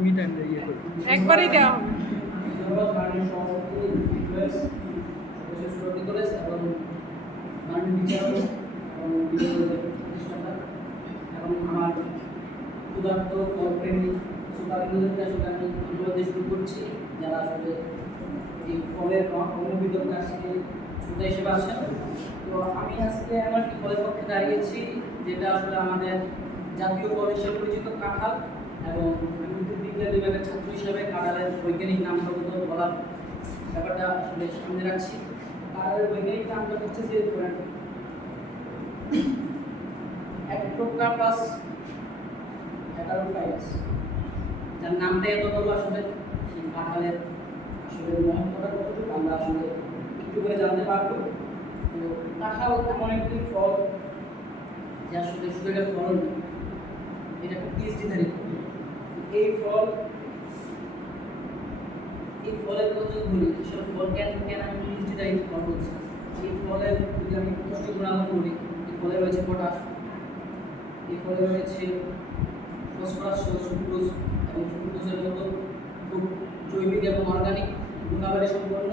তুমি টাইমটা ইয়ে করো একবারই দেওয়া হবে। এবং আমার ক্ষুধার্ত ফলপ্রেমী সুপারগুলোকে আসলে আমি ধন্যবাদ দিয়ে শুরু করছি, যারা আসলে এই ফলের অনুবিদক আজকে শ্রোতা হিসেবে আসেন। তো আমি আজকে আমার একটি ফলের পক্ষে দাঁড়িয়েছি, যেটা আসলে আমাদের জাতীয় ফল হিসেবে পরিচিত কাঁঠাল, এবং আমি উদ্ভিদ বিজ্ঞান বিভাগের ছাত্র হিসেবে কাঁঠালের বৈজ্ঞানিক নামটা বলার ব্যাপারটা আসলে সামনে রাখছি। কাঁঠালের বৈজ্ঞানিক নামটা হচ্ছে যে অ্যাট্রোকার্পাস হেটারোফাইটাস, যার নামটা এত বড় আসলে সেই কাঁঠালের আসলে মহত্বটা কতটুকু আমরা আসলে একটু করে জানতে পারবো। তো কাঁঠাল এমন একটি ফল যে আসলে শুধু একটা ফল, এটা একটা পিএইচডিধারী ফল। এই ফলের কথা যদি বলি, আসলে ফল কেন আমি পিএইচডিধারী ফল বলছি, এই ফলের যদি আমি পুষ্টি গুণাগুণ বলি, এই ফলে রয়েছে পটাশ, এই ফলে রয়েছে ফসফরাস, সুক্রোজ এবং সুক্রোজের মতো খুব জৈবিক এবং অর্গানিক গুণাবলী সম্পন্ন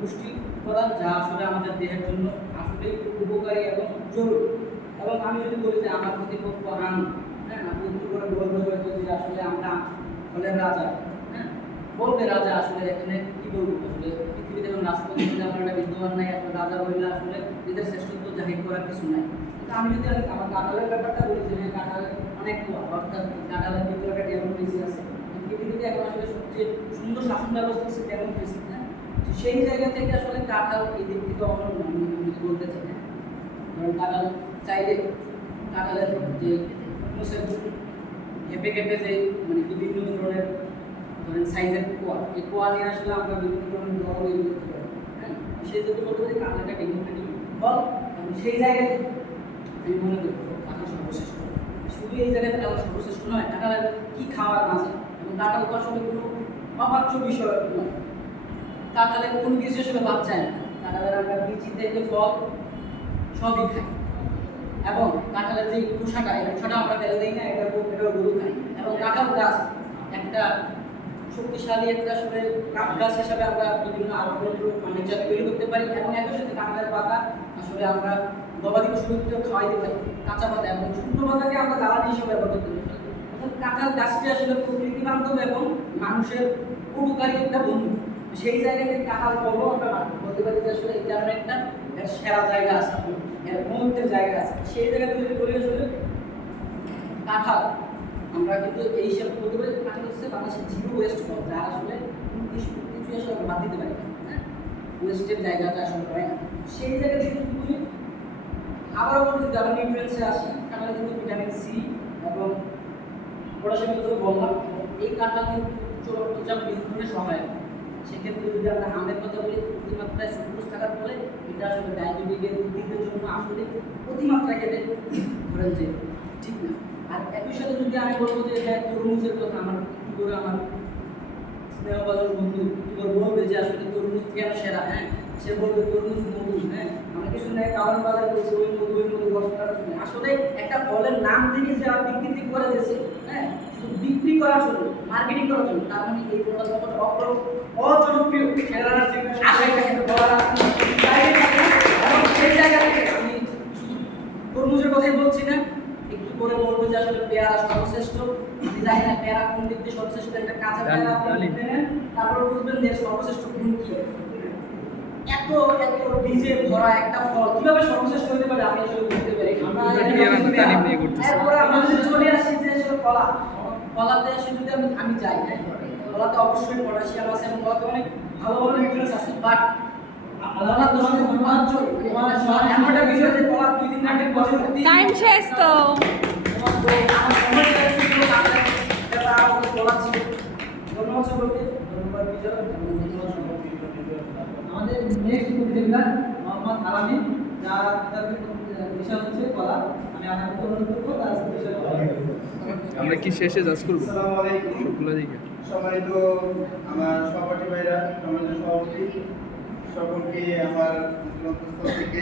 পুষ্টি উপাদান, যা আসলে আমাদের দেহের জন্য আসলে উপকারী এবং জরুরি। এবং আমি যদি বলি যে আমার প্রতিপক্ষ আম, হ্যাঁ, আপনি একটু করে বলবে হয়তো যে আসলে আমরা ফলের রাজা, হ্যাঁ, বলবে রাজা, আসলে এখানে কি বলবো, আসলে পৃথিবীতে এখন রাষ্ট্রপতি আমার একটা বিদ্যমান নাই, আপনার রাজা বললে আসলে এদের শ্রেষ্ঠত্ব জাহির করার কিছু নাই। কিন্তু আমি যদি আমার কাঁঠালের ব্যাপারটা বলি, যে কাঁঠালের অনেক অর্থাৎ কাঁঠালের ভিতরে একটা ডেমোক্রেসি আছে, পৃথিবীতে এখন আসলে সবচেয়ে সুন্দর শাসন ব্যবস্থা হচ্ছে ডেমোক্রেসি, হ্যাঁ। সেই জায়গা থেকে আসলে কাঁঠাল এই দিক থেকে অনন্য আমি বলতে চাই, হ্যাঁ। কারণ কাঁঠাল চাইলে কাঁঠালের যে মুসের ঘেপে ঘেপে যে বিভিন্ন ধরনের সাইজের কোয়া, এই কোয়া নিয়ে আসলে আমরা বিভিন্ন ধরনের দল তৈরি করতে পারি, হ্যাঁ। সেই জন্য বলতে পারি কাঁঠালটা ডেমোক্রেটিক ফল, এবং সেই জায়গায় আমি মনে করি কাঁঠাল সর্বশ্রেষ্ঠ। শুধু এই জায়গাতে কাঁঠাল সর্বশ্রেষ্ঠ নয়, কাঁঠালের কী খাওয়ার না যায়, এবং কাঁঠাল তো আসলে কোনো অবাচ্য বিষয় নয়। কাঁঠালের কোনো কিছু আসলে বাদ যায় না, কাঁঠালের আমরা বিচি থেকে ফল সবই খাই, এবং কাঁঠালের যে খোসাটা, এই খোসাটা আমরা ফেলে দিই না, এটা গরু খাই। এবং কাঁঠাল গাছ একটা শক্তিশালী একটা আসলে কাঠ গাছ হিসাবে আমরা বিভিন্ন ফার্নিচার তৈরি করতে পারি, এবং একই সাথে কাঁঠালের পাতা আসলে আমরা গবাদি পশুকে খাওয়াইতে পারি, কাঁচা পাতা এবং শুকনো পাতাকে আমরা জ্বালানি হিসেবে ব্যবহার করতে পারি। অর্থাৎ কাঁঠাল গাছটি আসলে প্রকৃতি বান্ধব এবং মানুষের উপকারী একটা বন্ধু। সেই জায়গা থেকে কাঁঠাল ফলও আমরা বলতে পারি যে আসলে এই কারণে একটা সেরা জায়গা আছে, এর মুহূর্তের জায়গা আছে। সেই জায়গাতে যদি বলি আসলে কাঁঠাল আমরা কিন্তু এই হিসাবে বলতে পারি কাঁঠাল হচ্ছে বাংলাদেশের জিরো ওয়েস্ট ফল, যা আসলে কিছু আসলে বাদ দিতে পারি, হ্যাঁ, ওয়েস্টের জায়গাটা আসলে হয় না। সেই জায়গা থেকে যদি আবারও যদি আবার নিউট্রিয়েন্টসে আসি, কাঁঠালে কিন্তু ভিটামিন সি এবং পটাশিয়ামের কথা বললাম, এই কাঁঠাল কিন্তু চর্চা বৃদ্ধিতে সহায়ক। সেক্ষেত্রে যদি আমরা আমের কথা বলি, অতিমাত্রায় সুক্রোজ থাকার ফলে এটা আসলে ডায়াবেটিকের রোগীদের জন্য আসলে অতিমাত্রা খেলে ধরেন যে ঠিক না। আর একই সাথে যদি আমি বলবো যে তরমুজের কথা, আমার একটু করে আমার স্নেহবাদক বন্ধু একটু করে বলবে যে আসলে তরমুজ কেন সেরা, হ্যাঁ, সে বলবে তরমুজ মধু, হ্যাঁ, আমরা কিছু নেই কারণ বাজারে বলছি ওই মধু 10 টাকা শুনে, আসলে একটা ফলের নাম থেকে যারা বিকৃতি করে দিয়েছে, হ্যাঁ, শুধু বিক্রি করার জন্য, মার্কেটিং করার জন্য, তার মানে এই ফলটা অজনপ্রিয় আশাটা কিন্তু বলা এবং সেই জায়গা থেকে আমি শুধু তরমুজের কথাই বলছি না, একটু করে বলবো যে আসলে পেয়ারা সর্বশ্রেষ্ঠ। আমি জানি না পেয়ারা কোন দিক দিয়ে সর্বশ্রেষ্ঠ, একটা কাঁচা পেয়ারা আপনি নেন, তারপর বুঝবেন যে সর্বশ্রেষ্ঠ গুণ কি। এত বীজে ভরা একটা ফল কিভাবে সর্বশ্রেষ্ঠ হতে পারে আমি আসলে বুঝতে পারি। আমরা চলে আসি যে আসলে কলাতে আসলে যদি আমি যাই, হ্যাঁ, কলাতে অবশ্যই পটাশিয়াম আছে এবং কলাতে অনেক ভালো ভালো নিউট্রিয়েন্টস আছে, বাট টাইম শেষ তো। আমাদের নেক্সট প্রতিযোগিতা মোহাম্মদ আলামিন, যার বিষয় হচ্ছে কলা। আমি আপনাকে অনুরোধ করবো তার বিষয়। আমরা কি শেষে জাজ করবো? আসসালামু আলাইকুম। সম্মানিত আমার সহপাঠী ভাইরা, সম্মানিত সভাপতি, সকলকে আমার থেকে